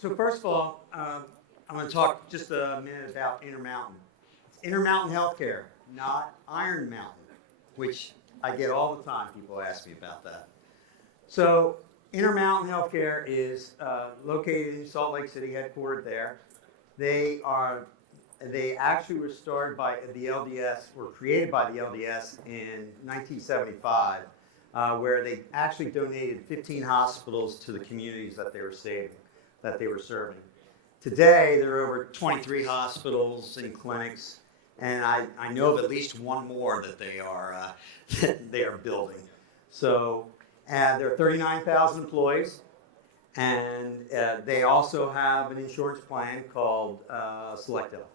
So first of all, I'm going to talk just a minute about Intermountain. It's Intermountain Healthcare, not Iron Mountain, which I get all the time. People ask me about that. So Intermountain Healthcare is located in Salt Lake City, headquartered there. They actually were started by the LDS, were created by the LDS in 1975, where they actually donated 15 hospitals to the communities that they were serving. Today, there are over 23 hospitals and clinics, and I know of at least one more that they are building. So there are 39,000 employees. And they also have an insurance plan called Select Health.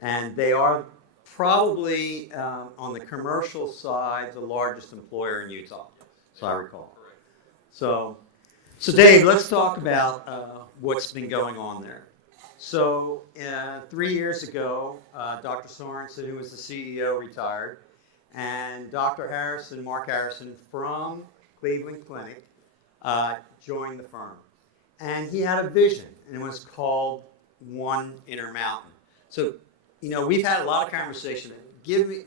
And they are probably, on the commercial side, the largest employer in Utah, so I recall. So Dave, let's talk about what's been going on there. So 3 years ago, Dr. Sorensen, who was the CEO, retired, and Dr. Harrison, Mark Harrison, from Cleveland Clinic, joined the firm. And he had a vision, and it was called One Intermountain. So, we've had a lot of conversation. Give me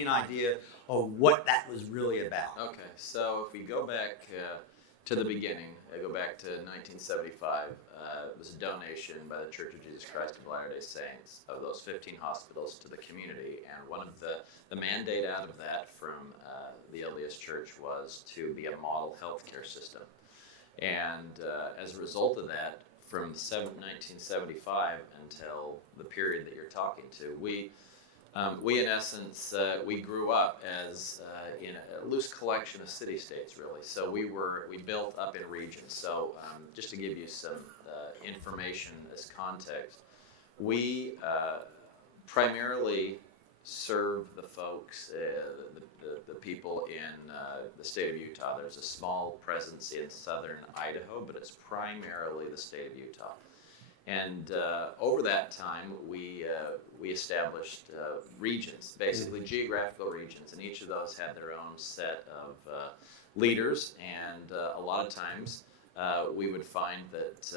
an idea of what that was really about. Okay, so if we go back to the beginning, I go back to 1975. It was a donation by the Church of Jesus Christ of Latter-day Saints of those 15 hospitals to the community. And one of the mandate out of that from the LDS Church was to be a model healthcare system. And as a result of that, from 1975 until the period that you're talking to, we in essence, we grew up as in a loose collection of city-states, really. So we built up in regions. So just to give you some information as context, we primarily serve the folks, the people in the state of Utah. There's a small presence in southern Idaho, but it's primarily the state of Utah. And over that time, we established regions, basically geographical regions, and each of those had their own set of leaders. And a lot of times, we would find that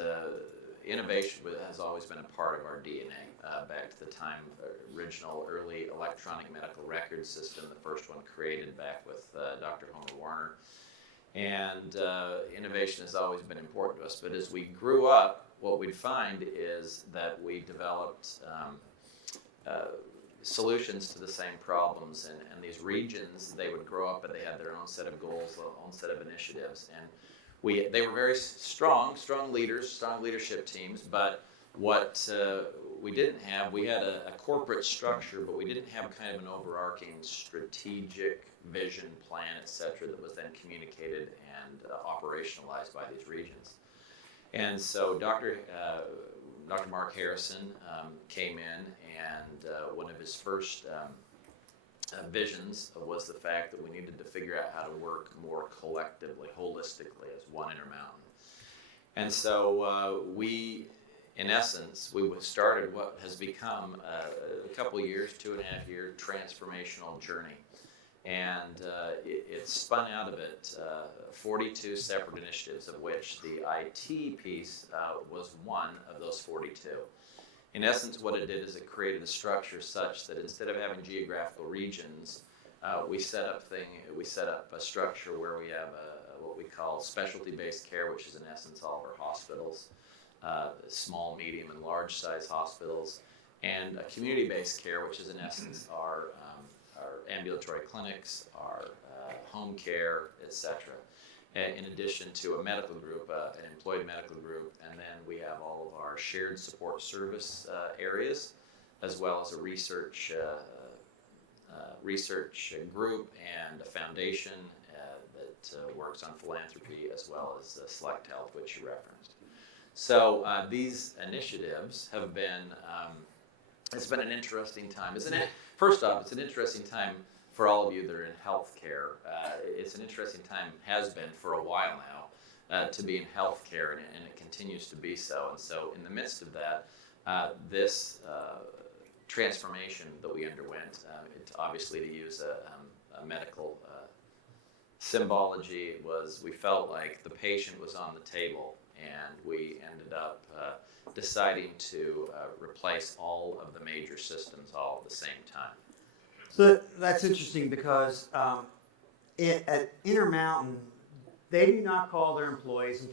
innovation has always been a part of our DNA. Back to the time of the original early electronic medical record system, the first one created back with Dr. Homer Warner. And innovation has always been important to us. But as we grew up, what we'd find is that we developed solutions to the same problems. And these regions, they would grow up and they had their own set of goals, their own set of initiatives. And they were very strong leaders, strong leadership teams. But what we didn't have, we had a corporate structure, but we didn't have kind of an overarching strategic vision plan, et cetera, that was then communicated and operationalized by these regions. And so Dr. Mark Harrison came in, and one of his first visions was the fact that we needed to figure out how to work more collectively, holistically, as one Intermountain. And so in essence, we started what has become a couple of years, 2.5 year transformational journey. And it spun out of it 42 separate initiatives, of which the IT piece was one of those 42. In essence, what it did is it created a structure such that instead of having geographical regions, we set up a structure where we have what we call specialty-based care, which is in essence all of our hospitals, small, medium, and large size hospitals, and a community-based care, which is in essence our ambulatory clinics, our home care, etc. In addition to a medical group, an employed medical group, and then we have all of our shared support service areas, as well as a research group and a foundation that works on philanthropy, as well as Select Health, which you referenced. So these initiatives have been, it's been an interesting time, isn't it? First off, it's an interesting time for all of you that are in healthcare. It's an interesting time, has been for a while now, to be in healthcare, and it continues to be so. And so in the midst of that, this transformation that we underwent, obviously to use a medical symbology, we felt like the patient was on the table and we ended up deciding to replace all of the major systems all at the same time. So that's interesting because at Intermountain, they do not call their employees.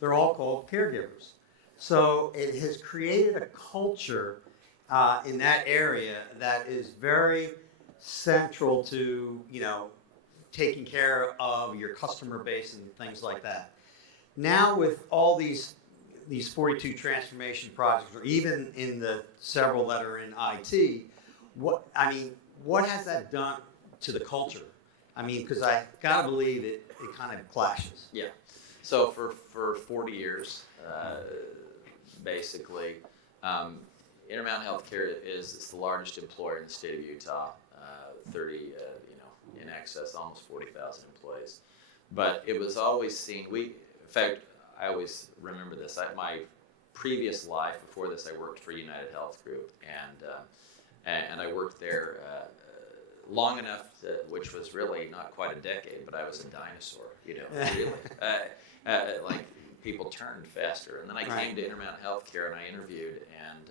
They're all called caregivers. So it has created a culture in that area that is very central to, taking care of your customer base and things like that. Now with all these 42 transformation projects, or even in the several that are in IT, what has that done to the culture? Because I gotta believe it kind of clashes. Yeah. So for 40 years, basically, Intermountain Healthcare is the largest employer in the state of Utah. 30, in excess, almost 40,000 employees. But it was always seen. In fact, I always remember this. My previous life before this, I worked for United Health Group, and I worked there long enough, which was really not quite a decade, but I was a dinosaur, really. Like people turned faster. And then I came to Intermountain Healthcare and I interviewed, and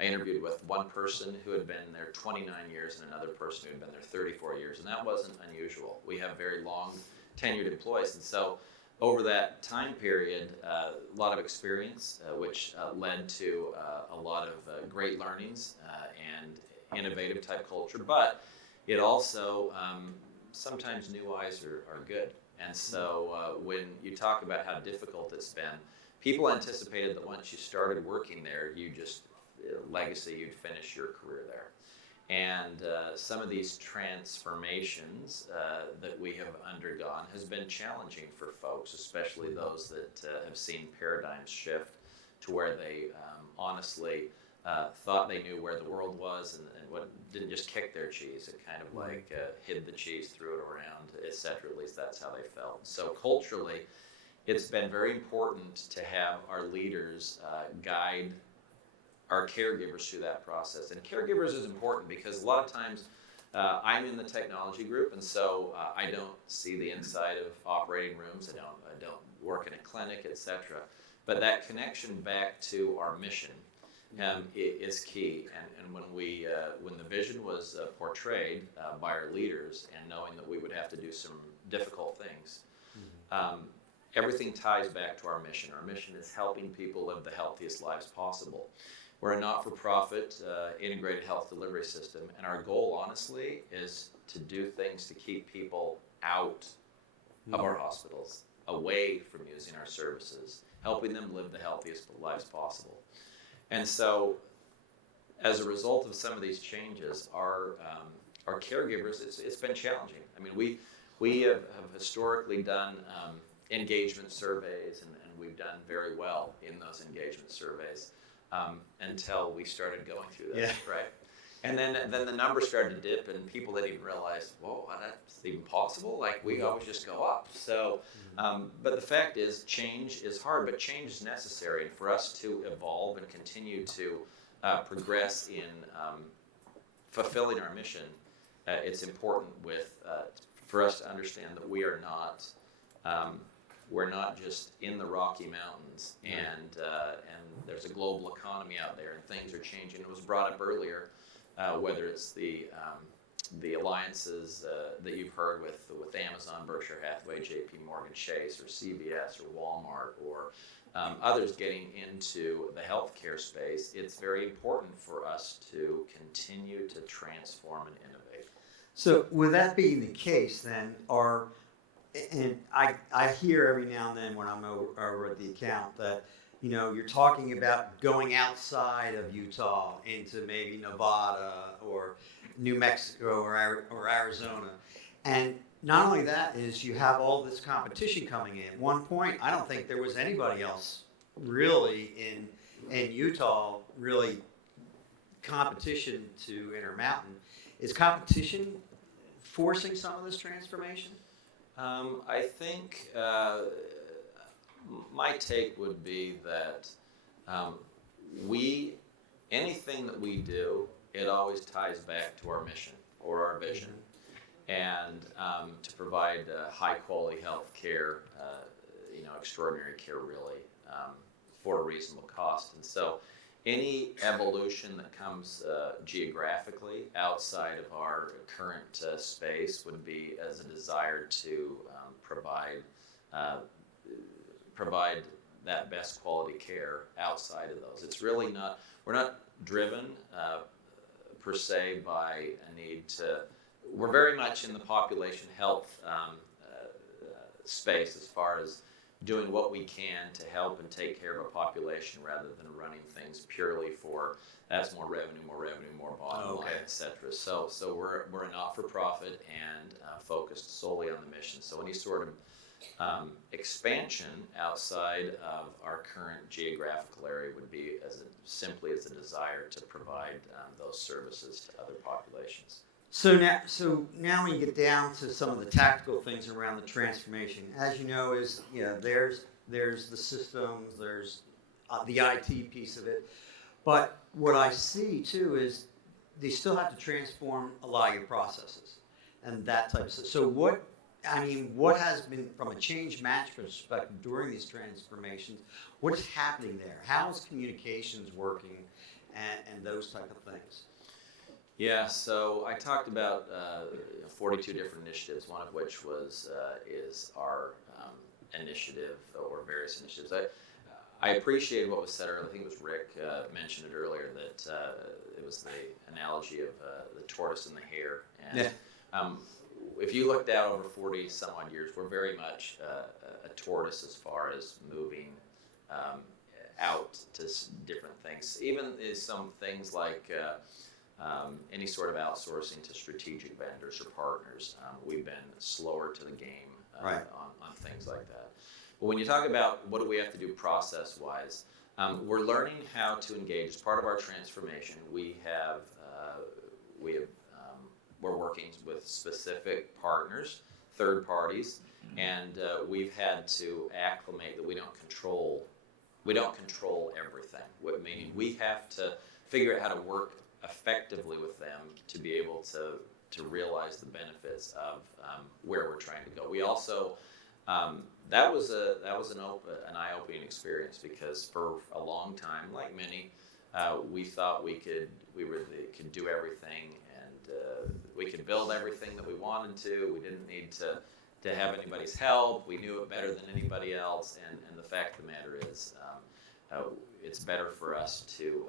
I interviewed with one person who had been there 29 years and another person who had been there 34 years, and that wasn't unusual. We have very long tenured employees, and so over that time period, a lot of experience, which led to a lot of great learnings and innovative type culture, but it also, sometimes new eyes are good. And so when you talk about how difficult it's been, people anticipated that once you started working there, you'd finish your career there. And some of these transformations that we have undergone has been challenging for folks, especially those that have seen paradigms shift to where they honestly thought they knew where the world was and didn't just kick their cheese. It kind of like hid the cheese, threw it around, etc. At least that's how they felt. So culturally, it's been very important to have our leaders guide our caregivers through that process. And caregivers is important because a lot of times I'm in the technology group, and so I don't see the inside of operating rooms. I don't work in a clinic, etc. But that connection back to our mission is key. And when the vision was portrayed by our leaders, and knowing that we would have to do some difficult things, everything ties back to our mission. Our mission is helping people live the healthiest lives possible. We're a not-for-profit integrated health delivery system, and our goal, honestly, is to do things to keep people out of our hospitals, away from using our services, helping them live the healthiest lives possible. And so, as a result of some of these changes, our caregivers, it's been challenging. We have historically done engagement surveys, and we've done very well in those engagement surveys. Until we started going through this, right? And then the numbers started to dip, and people didn't even realize, whoa, that's even possible? Like, we always just go up. So, but the fact is, change is hard, but change is necessary. And for us to evolve and continue to progress in fulfilling our mission, it's important for us to understand that we're not just in the Rocky Mountains, and there's a global economy out there, and things are changing. It was brought up earlier, whether it's the alliances that you've heard with Amazon, Berkshire Hathaway, J.P. Morgan Chase, or CVS, or Walmart, or others getting into the healthcare space. It's very important for us to continue to transform and innovate. So with that being the case, then, and I hear every now and then when I'm over at the account that, you're talking about going outside of Utah into maybe Nevada or New Mexico or Arizona. And not only that is you have all this competition coming in. At one point, I don't think there was anybody else really in Utah really competition to Intermountain. Is competition forcing some of this transformation? I think my take would be that anything that we do, it always ties back to our mission or our vision, and to provide high quality health care, extraordinary care really for a reasonable cost. And so any evolution that comes geographically outside of our current space would be as a desire to provide that best quality care outside of those. It's really not, we're not driven per se by a need to, we're very much in the population health space as far as doing what we can to help and take care of a population rather than running things purely for that's more revenue, more bottom line, etc. So we're a not-for-profit and focused solely on the mission. So any sort of expansion outside of our current geographical area would be simply as a desire to provide those services to other populations. So now when you get down to some of the tactical things around the transformation, as you know, there's the systems, there's the IT piece of it, but what I see too is they still have to transform a lot of your processes and that type of stuff. So what has been from a change management perspective during these transformations? What is happening there? How is communications working, and those type of things? Yeah, so I talked about 42 different initiatives, one of which is our initiative or various initiatives. I appreciate what was said earlier. I think it was Rick mentioned it earlier that it was the analogy of the tortoise and the hare. And if you looked out over 40 some odd years, we're very much a tortoise as far as moving out to different things. Even some things like any sort of outsourcing to strategic vendors or partners. We've been slower to the game on things like that. But when you talk about what do we have to do process-wise, we're learning how to engage. As part of our transformation, we're working with specific partners, third parties, and we've had to acclimate that we don't control everything. Meaning we have to figure out how to work effectively with them to be able to realize the benefits of where we're trying to go. We also that was an eye-opening experience because for a long time, like many, we thought we could do everything and we could build everything that we wanted to. We didn't need to have anybody's help. We knew it better than anybody else. And the fact of the matter is, it's better for us to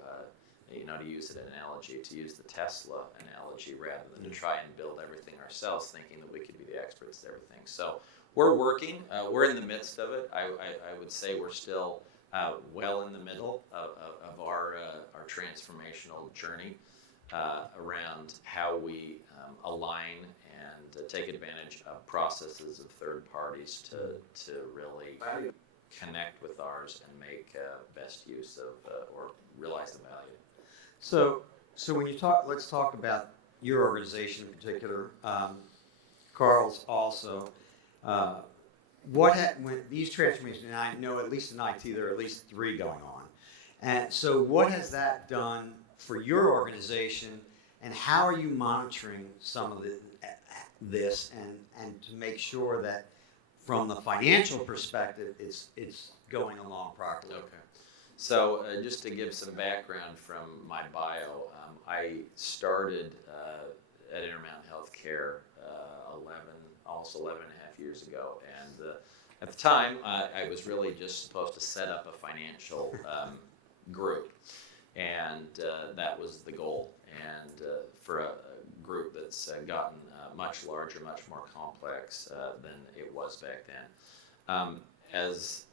use an analogy, to use the Tesla analogy rather than to try and build everything ourselves, thinking that we could be the experts at everything. So we're working. We're in the midst of it. I would say we're still well in the middle of our transformational journey around how we align and take advantage of processes of third parties to really connect with ours and make best use of or realize the value. So when you let's talk about your organization in particular. Karl's also. When these transformations, and I know at least in IT there are at least 3 going on, and so what has that done for your organization, and how are you monitoring some of this and to make sure that from the financial perspective it's going along properly? Okay. So just to give some background from my bio, I started at Intermountain Healthcare almost 11 and a half years ago. And at the time, I was really just supposed to set up a financial group. And that was the goal. And for a group that's gotten much larger, much more complex than it was back then. As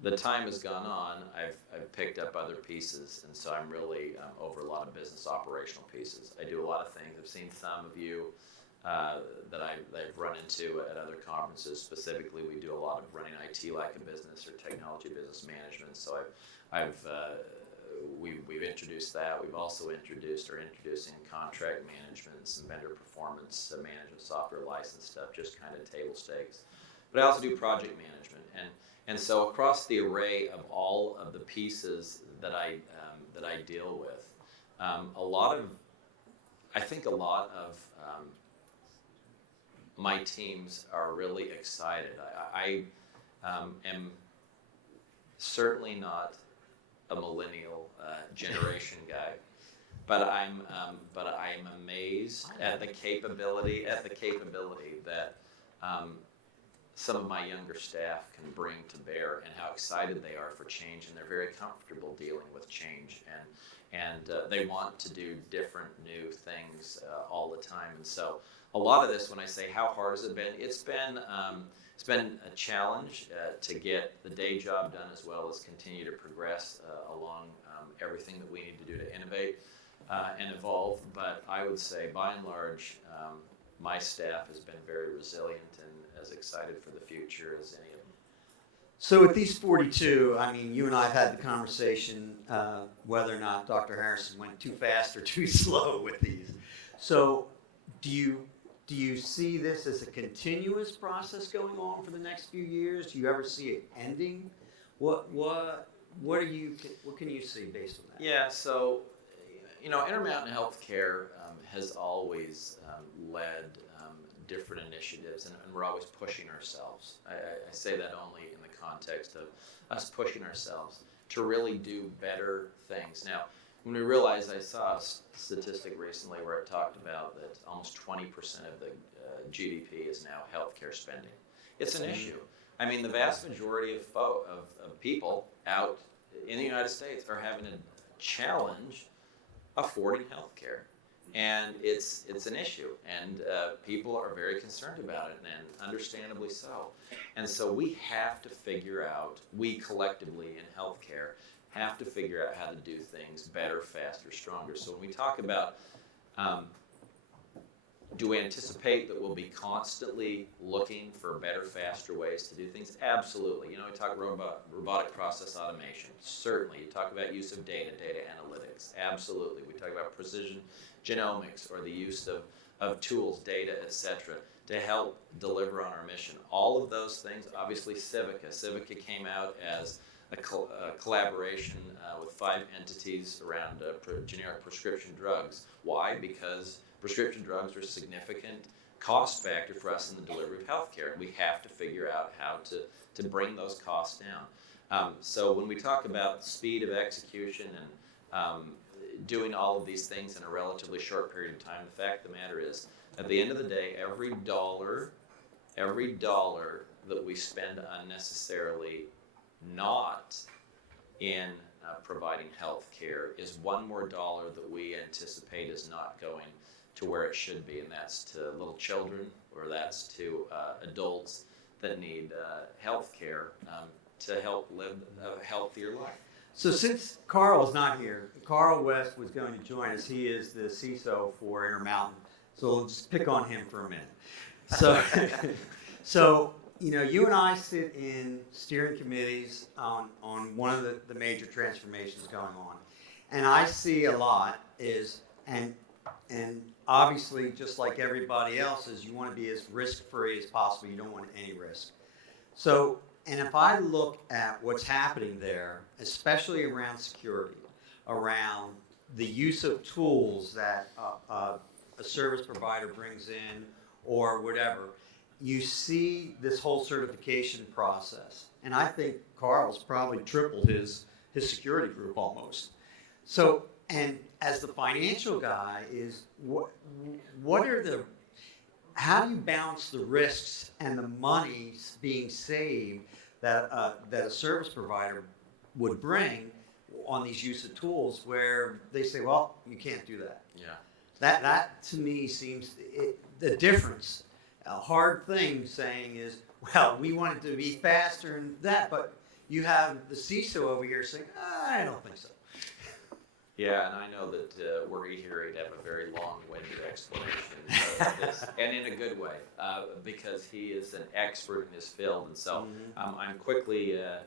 the time has gone on, I've picked up other pieces, and so I'm really over a lot of business operational pieces. I do a lot of things. I've seen some of you that I've run into at other conferences. Specifically, we do a lot of running IT like a business or technology business management. So we've introduced that. We've also introducing contract management, some vendor performance management, software license stuff, just kind of table stakes. But I also do project management, and so across the array of all of the pieces that I deal with, a lot of my teams are really excited. I am certainly not a millennial generation guy, but I'm amazed at the capability that some of my younger staff can bring to bear, and how excited they are for change, and they're very comfortable dealing with change, and they want to do different new things all the time. And so a lot of this, when I say how hard has it been, it's been a challenge to get the day job done, as well as continue to progress along everything that we need to do to innovate and evolve. But I would say, by and large, my staff has been very resilient and as excited for the future as any of them. So with these 42, I mean, you and I have had the conversation whether or not Dr. Harrison went too fast or too slow with these. So do you see this as a continuous process going on for the next few years? Do you ever see it ending? What can you see based on that? Yeah, so Intermountain Healthcare has always led different initiatives, and we're always pushing ourselves. I say that only in the context of us pushing ourselves to really do better things. Now, when we realized, I saw a statistic recently where it talked about that almost 20% of the GDP is now healthcare spending. It's an issue. I mean, the vast majority of people out in the United States are having a challenge affording healthcare. And it's an issue, and people are very concerned about it, and understandably so. And so we have to figure out, we collectively in healthcare have to figure out how to do things better, faster, stronger. So when we talk about, do we anticipate that we'll be constantly looking for better, faster ways to do things? Absolutely. We talk robotic process automation. Certainly. You talk about use of data analytics. Absolutely. We talk about precision genomics, or the use of tools, data, etc., to help deliver on our mission. All of those things, obviously Civica came out as a collaboration with 5 entities around generic prescription drugs. Why? Because prescription drugs are a significant cost factor for us in the delivery of healthcare. We have to figure out how to bring those costs down. So when we talk about speed of execution and doing all of these things in a relatively short period of time, the fact of the matter is, at the end of the day, every dollar that we spend unnecessarily not in providing health care is one more dollar that we anticipate is not going to where it should be, and that's to little children, or that's to adults that need health care to help live a healthier life. So since Karl is not here, Karl West was going to join us. He is the CISO for Intermountain. So we'll just pick on him for a minute. So you and I sit in steering committees on one of the major transformations going on. And I see a lot and obviously, just like everybody else, is you want to be as risk-free as possible. You don't want any risk. So, and if I look at what's happening there, especially around security, around the use of tools that a service provider brings in or whatever, you see this whole certification process. And I think Karl's probably tripled his security group almost. So, and as the financial guy, how do you balance the risks and the money being saved that a service provider would bring on these use of tools, where they say, well, you can't do that. Yeah. That to me seems the difference. A hard thing saying is, well, we want it to be faster and that, but you have the CISO over here saying, I don't think so. Yeah, and I know that we're here to have a very long-winded explanation of this, and in a good way, because he is an expert in his field, and so I'm quickly out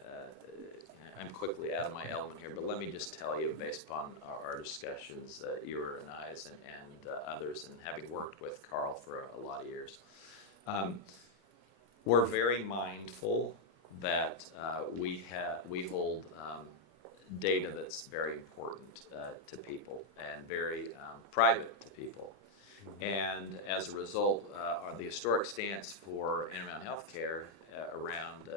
of my element here. But let me just tell you, based upon our discussions, your and I's and others, and having worked with Karl for a lot of years, we're very mindful that we hold data that's very important to people and very private to people. And as a result, the historic stance for Intermountain Healthcare around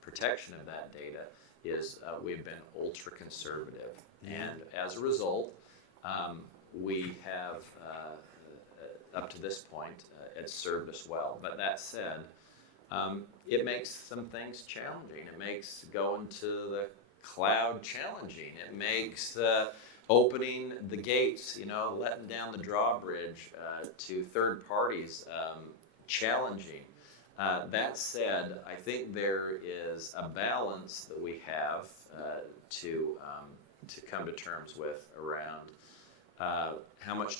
protection of that data is we've been ultra conservative, and as a result, we have up to this point it's served us well. But that said, it makes some things challenging. It makes going to the cloud challenging. It makes opening the gates, letting down the drawbridge to third parties challenging. That said, I think there is a balance that we have to come to terms with around how much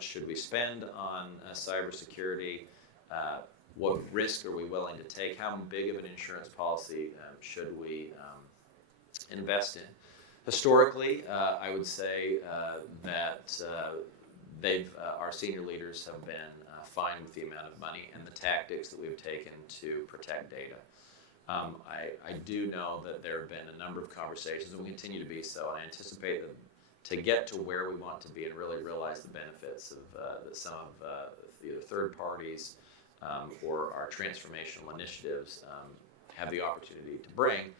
should we spend on cybersecurity. What risk are we willing to take? How big of an insurance policy should we invest in? Historically, I would say that our senior leaders have been fine with the amount of money and the tactics that we've taken to protect data. I do know that there have been a number of conversations, and will continue to be so, and I anticipate that to get to where we want to be and really realize the benefits of that some of either third parties or our transformational initiatives have the opportunity to bring,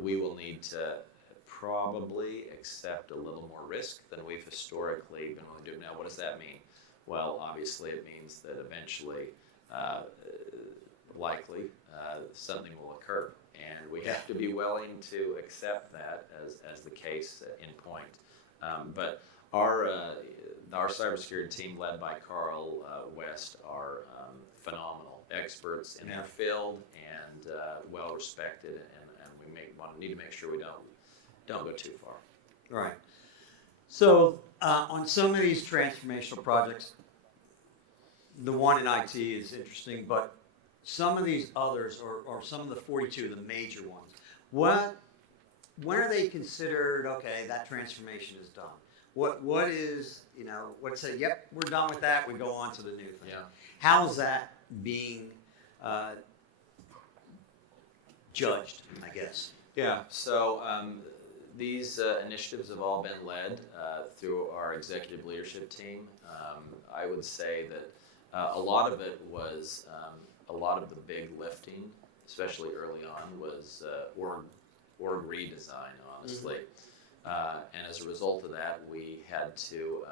we will need to probably accept a little more risk than we've historically been willing to do. Now, what does that mean? Well, obviously it means that eventually, likely, something will occur. And we have to be willing to accept that as the case in point. But our cybersecurity team, led by Karl West, are phenomenal experts in their field and well respected, and we need to make sure we don't go too far. Right. So on some of these transformational projects, the one in IT is interesting, but some of these others, or some of the 42, the major ones, when are they considered, okay, that transformation is done? What is, what's it, yep, we're done with that, we go on to the new thing. Yeah. How's that being judged, I guess? Yeah, so these initiatives have all been led through our executive leadership team. I would say that a lot of it was, a lot of the big lifting, especially early on, was org redesign, honestly. And as a result of that, we had to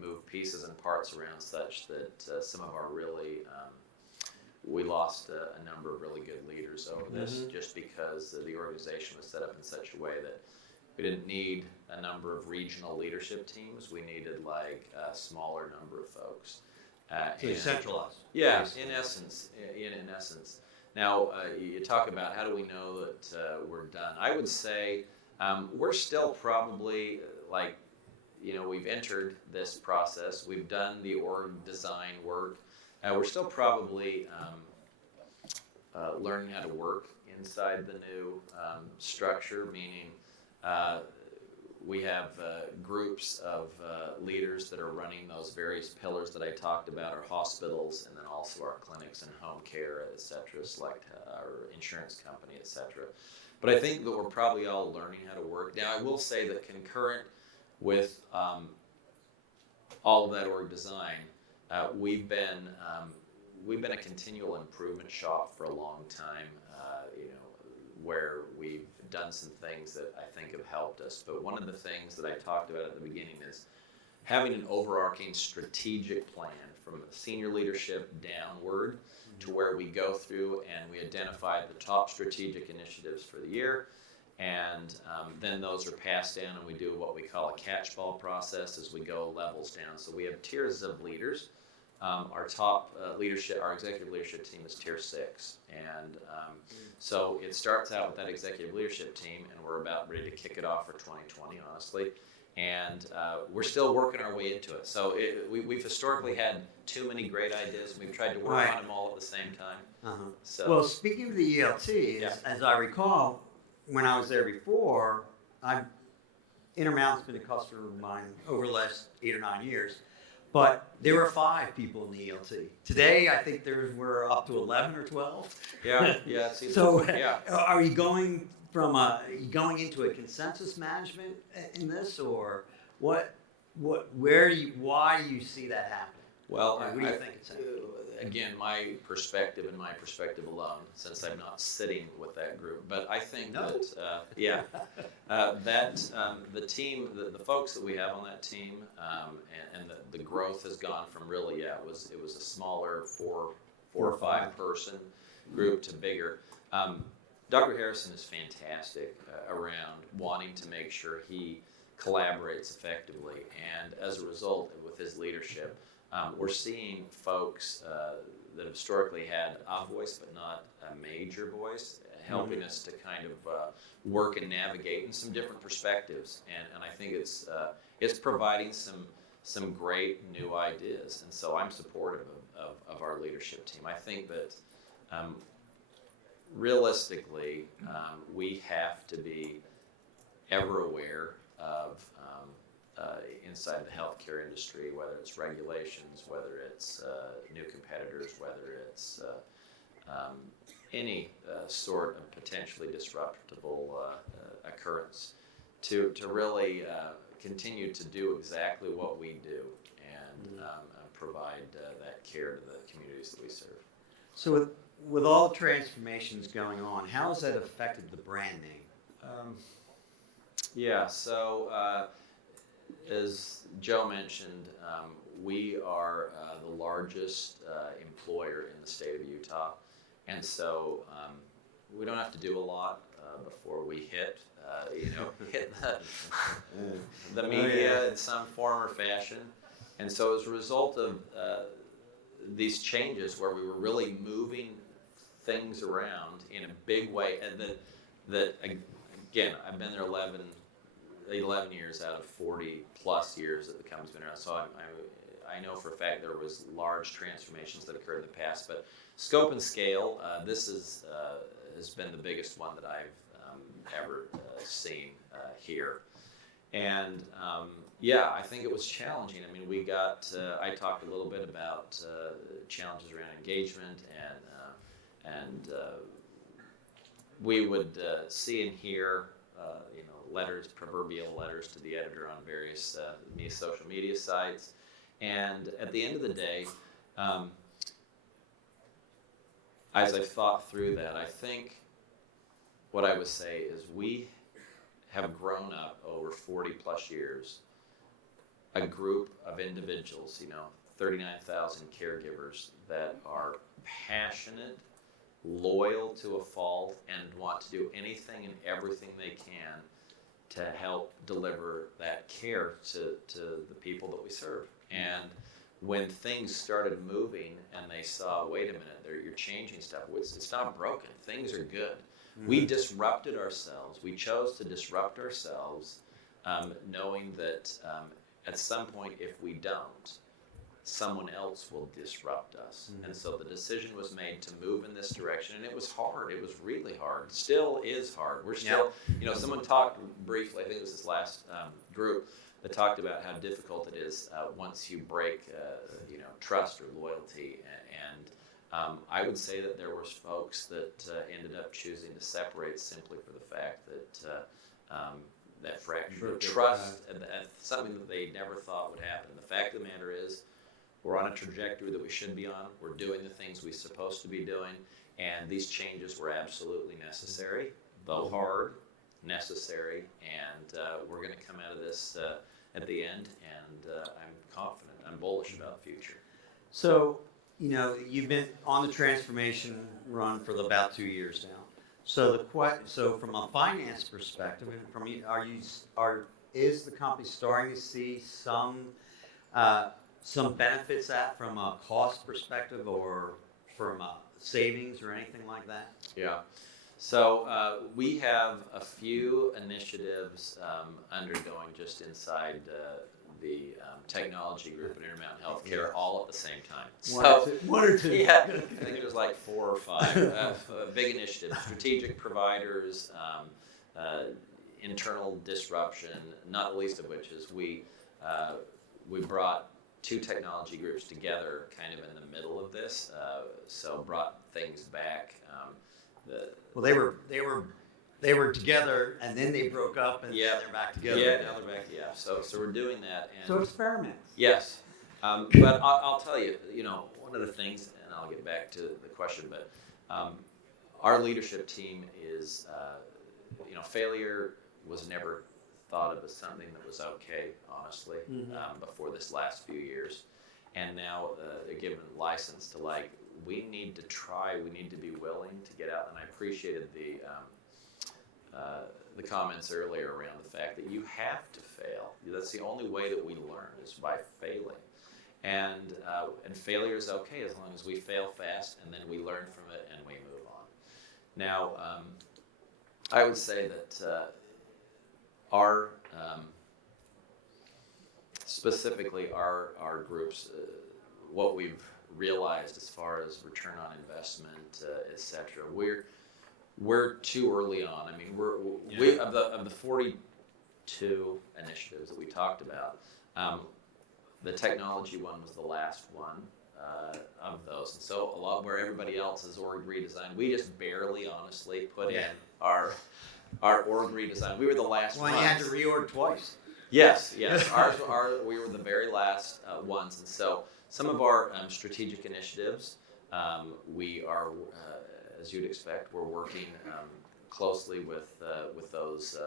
move pieces and parts around such that some of our really, we lost a number of really good leaders over this, just because the organization was set up in such a way that we didn't need a number of regional leadership teams. We needed like a smaller number of folks. So centralized. Yeah, in essence. Now, you talk about how do we know that we're done. I would say we're still probably we've entered this process. We've done the org design work. We're still probably learning how to work inside the new structure, meaning we have groups of leaders that are running those various pillars that I talked about, our hospitals, and then also our clinics and home care, et cetera, select our insurance company, et cetera. But I think that we're probably all learning how to work. Now, I will say that concurrent with all of that org design, we've been a continual improvement shop for a long time, where we've done some things that I think have helped us. But one of the things that I talked about at the beginning is having an overarching strategic plan from senior leadership downward to where we go through and we identify the top strategic initiatives for the year. And then those are passed down, and we do what we call a catch-ball process as we go levels down. So we have tiers of leaders. Our top leadership, our executive leadership team is tier 6. And so it starts out with that executive leadership team, and we're about ready to kick it off for 2020, honestly. And we're still working our way into it. So we've historically had too many great ideas, and we've tried to work on them all at the same time. So, well, speaking of the ELT, as I recall, when I was there before, Intermountain's been a customer of mine over the last 8 or 9 years. But there were 5 people in the ELT. Today, I think we're up to 11 or 12. Yeah. So, are you going into a consensus management in this, or why do you see that happening? Well, what do you think it's happening? again, my perspective and my perspective alone, since I'm not sitting with that group. But I think that the team, the folks that we have on that team, and the growth has gone from really, it was a smaller four or five person group to bigger. Dr. Harrison is fantastic around wanting to make sure he collaborates effectively, and as a result, with his leadership, we're seeing folks that have historically had a voice but not a major voice, helping us to kind of work and navigate in some different perspectives, and I think it's providing some great new ideas, and so I'm supportive of our leadership team. I think that realistically, we have to be ever aware of inside the healthcare industry, whether it's regulations, whether it's new competitors, whether it's any sort of potentially disruptible occurrence, to really continue to do exactly what we do and provide that care to the communities that we serve. So with all the transformations going on, how has that affected the brand name? So as Joe mentioned, we are the largest employer in the state of Utah, and so we don't have to do a lot before we hit the media in some form or fashion. And so as a result of these changes where we were really moving things around in a big way, and that again, I've been there 11 years out of 40 plus years that the company's been around, so I know for a fact there was large transformations that occurred in the past, but scope and scale, this has been the biggest one that I've ever seen here. And I think it was challenging. I mean, I talked a little bit about challenges around engagement, and we would see and hear proverbial letters to the editor on various social media sites. And at the end of the day, as I've thought through that, I think what I would say is we have grown up over 40 plus years, a group of individuals, 39,000 caregivers that are passionate, loyal to a fault, and want to do anything and everything they can to help deliver that care to the people that we serve. And when things started moving and they saw, wait a minute, you're changing stuff, it's not broken, things are good. Mm-hmm. We disrupted ourselves. We chose to disrupt ourselves, knowing that at some point, if we don't, someone else will disrupt us. Mm-hmm. And so the decision was made to move in this direction, and it was hard. It was really hard. Still is hard. We're still, someone talked briefly, I think it was this last group, that talked about how difficult it is once you break, trust or loyalty. And I would say that there were folks that ended up choosing to separate simply for the fact that that fracture of trust, and something that they never thought would happen. The fact of the matter is, we're on a trajectory that we should be on. We're doing the things we're supposed to be doing, and these changes were absolutely necessary, though hard, necessary, and we're going to come out of this at the end, and I'm confident, I'm bullish about the future. So, you've been on the transformation run for about 2 years now. So so from a finance perspective, is the company starting to see some benefits from a cost perspective or from savings or anything like that? Yeah. So we have a few initiatives undergoing just inside the technology group at Intermountain Healthcare, all at the same time. One or two. Yeah, I think there's like 4 or 5 big initiatives: strategic providers, internal disruption. Not the least of which is we brought 2 technology groups together, kind of in the middle of this. So brought things back. They were together, and then they broke up, and they're back together. Yeah, now they're back. Yeah, so we're doing that. And so experiments. Yes, but I'll tell you, one of the things, and I'll get back to the question. But our leadership team is, failure was never thought of as something that was okay, honestly, before this last few years. And now they're given license to, like, we need to try, we need to be willing to get out. And I appreciated the comments earlier around the fact that you have to fail. That's the only way that we learn, is by failing. And failure is okay as long as we fail fast and then we learn from it and we move on. Now, I would say that our specifically our groups, what we've realized as far as return on investment, etc. We're too early on. I mean, we of the 42 initiatives that we talked about, the technology one was the last one of those, and so a lot where everybody else is org redesign, we just barely, honestly, put in our org redesign. We were the last ones. Well, you had to reorg twice. Yes. We were the very last ones, and so some of our strategic initiatives, we are, as you'd expect, we're working closely with those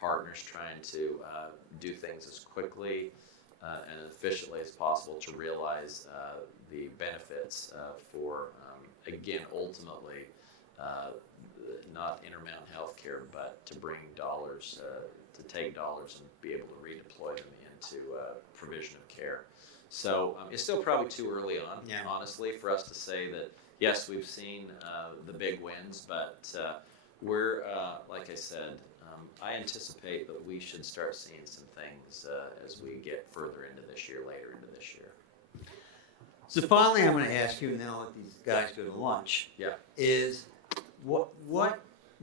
partners, trying to do things as quickly and efficiently as possible to realize the benefits for, again, ultimately, not Intermountain Healthcare, but to bring dollars, to take dollars and be able to redeploy them into provision of care. So it's still probably too early on, honestly, for us to say that, yes, we've seen the big wins, but we're, like I said, I anticipate that we should start seeing some things as we get further into this year, later into this year. So finally, I'm going to ask you, and then I'll let these guys go to lunch. Yeah. Is what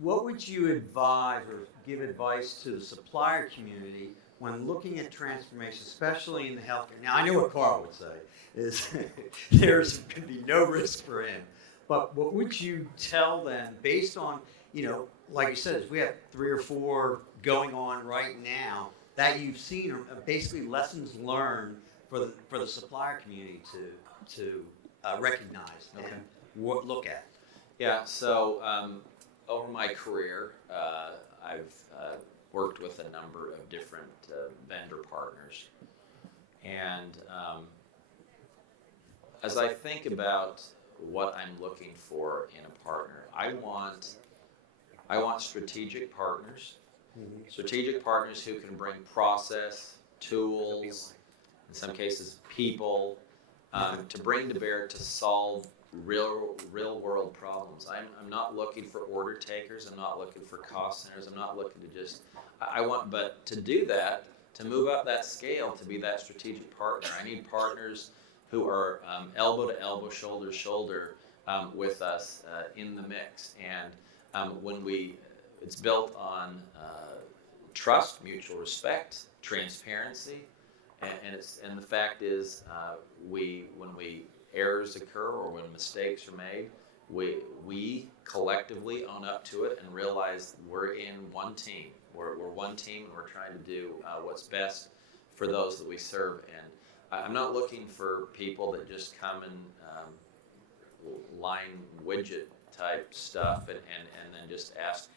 would you advise or give advice to the supplier community when looking at transformation, especially in the healthcare? Now, I know what Karl would say is there's going to be no risk for him. But what would you tell them based on, like you said, we have 3 or 4 going on right now that you've seen are basically lessons learned for the supplier community to recognize and look at. Yeah, so over my career, I've worked with a number of different vendor partners. And as I think about what I'm looking for in a partner, I want strategic partners, strategic partners who can bring process, tools, in some cases people, to bring to bear to solve real world problems. I'm not looking for order takers. I'm not looking for cost centers. I'm not looking to just, but to do that, to move up that scale, to be that strategic partner, I need partners who are elbow to elbow, shoulder to shoulder with us in the mix. And when it's built on trust, mutual respect, transparency, and the fact is, when errors occur or when mistakes are made, we collectively own up to it and realize we're in one team. We're one team, and we're trying to do what's best for those that we serve. And I'm not looking for people that just come and line widget type stuff and then just ask,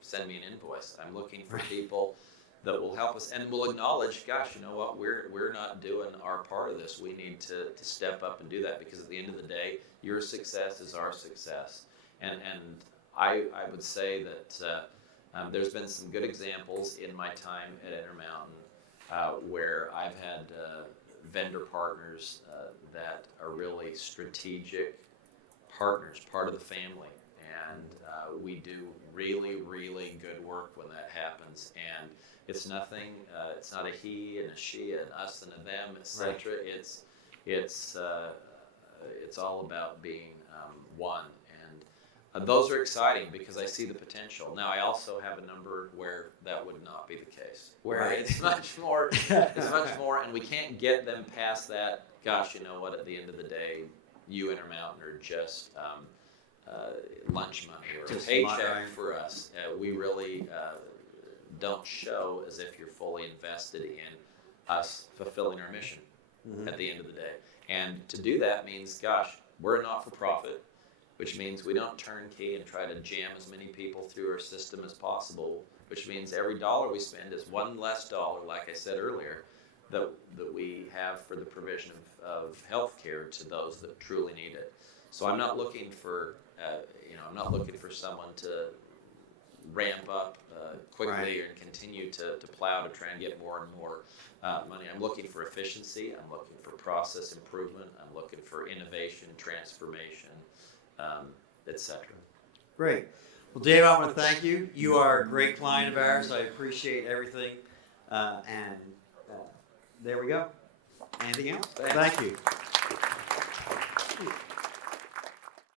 send me an invoice. I'm looking for people that will help us and will acknowledge, gosh, you know what, we're not doing our part of this. We need to step up and do that, because at the end of the day, your success is our success. And I would say that there's been some good examples in my time at Intermountain where I've had vendor partners that are really strategic partners, part of the family. And we do really, really good work when that happens. And it's nothing. It's not a he and a she, an us and a them, etc. Right. It's all about being one, and those are exciting because I see the potential. Now, I also have a number where that would not be the case, where it's much more. It's much more, and we can't get them past that. Gosh, you know what? At the end of the day, you Intermountain are just lunch money or just a paycheck for us. We really don't show as if you're fully invested in us fulfilling our mission at the end of the day. And to do that means, gosh, we're a not-for-profit, which means we don't turnkey and try to jam as many people through our system as possible, which means every dollar we spend is one less dollar, like I said earlier, that we have for the provision of health care to those that truly need it. So I'm not looking for, I'm not looking for someone to ramp up quickly Right. and continue to plow to try and get more and more money. I'm looking for efficiency. I'm looking for process improvement. I'm looking for innovation, transformation, etc. Great. Well, Dave, I want to thank you. You are a great client of ours. I appreciate everything. And there we go. Anything else? Thanks. Thank you.